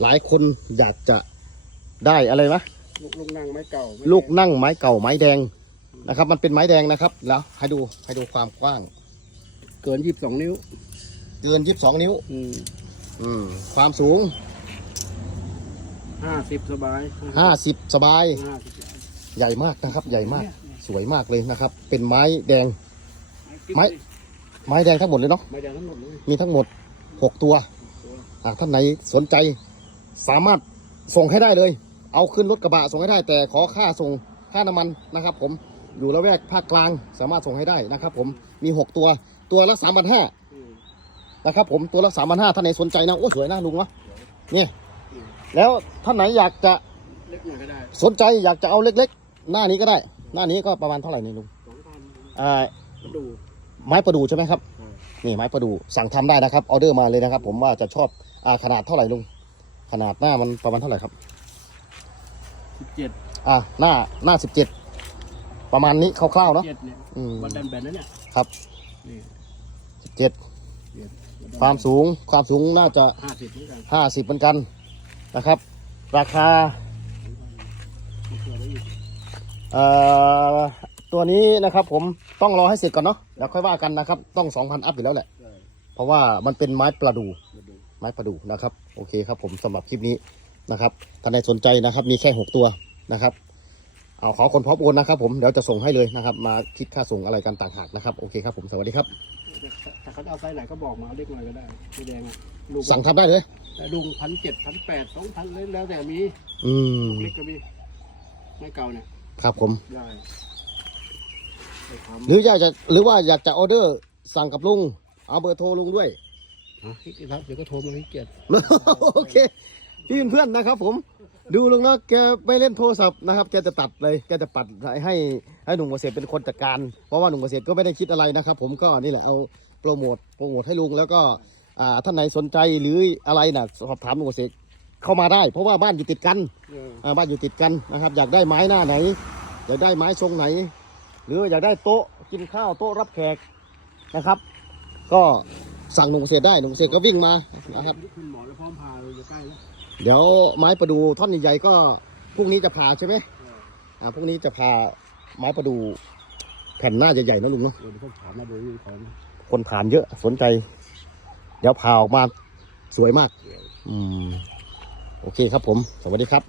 หลายคนอยากจะได้อะไรนะลูกลูกนั่งไม้เก่าไม้ลูกนั่งไม้เก่าไม้แดงนะครับ มันเป็นไม้แดงนะครับ แล้วให้ดูให้ดูความกว้าง เกินยี่สิบสองนิ้ว เกินยี่สิบสองนิ้ว อืมอืมความสูงห้าสิบสบายห้าสิบสบาย ห้าสิบใหญ่มากนะครับ ใหญ่มาก สวยมากเลยนะครับ เป็นไม้แดง ไม้ ไม้แดงทั้งหมดเลยเนาะ ไม้แดงทั้งหมดเลยมีทั้งหมดหกตัวหากท่านไหนสนใจ สามารถส่งให้ได้เลย เอาขึ้นรถกระบะส่งให้ได้ แต่ขอค่าส่งค่าน้ำมันนะครับ ผมอยู่ละแวกภาคกลางสามารถส่งให้ได้นะครับ ผมมีหกตัวตัวละสามพันห้าอืมนะครับ ผมตัวละสามพันห้าท่านไหนสนใจนะโอ้สวยนะลุงเนาะเนี่ยแล้วท่านไหนอยากจะเล็กหน่อยก็ได้สนใจอยากจะเอาเล็กๆ หน้านี้ก็ได้ หน้านี้ก็ประมาณเท่าไหร่นี่ลุงสองพันอ่าดูไม้ประดู่ใช่ไหมครับอืมนี่ไม้ประดู่สั่งทำได้นะครับออเดอร์มาเลยนะครับ ผมว่าจะชอบอ่าขนาดเท่าไหร่ลุง ขนาดหน้ามันประมาณเท่าไหร่ครับ สิบเจ็ดอ่าหน้าหน้าสิบเจ็ดประมาณนี้คร่าวๆเนาะเจ็ดเนี่ยอืมวันแบนแบนนั่นเนี่ยครับนี่สิบเจ็ดความสูงความสูงน่าจะห้าสิบเหมือนกันห้าสิบเหมือนกันนะครับ ราคามีตัวไว้อีกเอ่อตัวนี้นะครับผมต้องรอให้เสร็จก่อนเนาะแล้วค่อยว่ากันนะครับ ต้องสองพันอัพอยู่แล้วแหละได้เพราะว่ามันเป็นไม้ประดู่มาดู ไม้ประดู่นะครับ โอเคครับผมสำหรับคลิปนี้นะครับท่านใดสนใจนะครับ มีแค่หกตัวนะครับเอาขอคนพร้อมโอนนะครับ ผมเดี๋ยวจะส่งให้เลยนะครับ มาคิดค่าส่งอะไรกันต่างหากนะครับโอเคครับผมสวัสดีครับถ้าเขาจะเอาไซส์ไหนก็บอกมาเล็กหน่อยก็ได้ไม้แดงอะลูกสั่งทำได้เลยลุงพันเจ็ดพันแปดสองพันแล้วแต่มีอืมเล็กก็มีไม้เก่าเนี่ยครับผมได้ไปทำ หรืออยากจะหรือว่าอยากจะออเดอร์สั่งกับลุง เอาเบอร์โทรลุงด้วยฮะ พี่ครับเดี๋ยวก็โทรมาให้เกียรติโอเค พี่เป็นเพื่อนนะครับ ผม ดูลุงนะแกไม่เล่นโทรศัพท์นะครับ แกจะตัดเลย แกจะปัดให้ให้หนุ่มเกษตรเป็นคนจัดการ เพราะว่าหนุ่มเกษตรก็ไม่ได้คิดอะไรนะครับ ผมก็นี่แหละเอาโปรโมทโปรโมทให้ลุงแล้วก็อ่าท่านไหนสนใจหรืออะไรนะสอบถามหนุ่มเกษตรเข้ามาได้ เพราะว่าบ้านอยู่ติดกันเอออ่าบ้านอยู่ติดกันนะครับ อยากได้ไม้หน้าไหนอยากได้ไม้ทรงไหน หรืออยากได้โต๊ะกินข้าวโต๊ะรับแขกนะครับ ก็ สั่งหนุ่มเกษตรได้หนุ่มเกษตรก็วิ่งมานะครับ คุณหมอจะพร้อมพาเราจะใกล้แล้วเดี๋ยวไม้ประดูท่อนใหญ่ๆก็พรุ่งนี้จะผ่าใช่ไหมเอออ่าพรุ่งนี้จะผ่าไม้ประดูแผ่นหน้าใหญ่ๆนะลุงเนาะเดี๋ยวเขาถามมาดูของคนถามเยอะสนใจ เดี๋ยวผ่าออกมาสวยมาก อืม โอเคครับผม สวัสดีครับ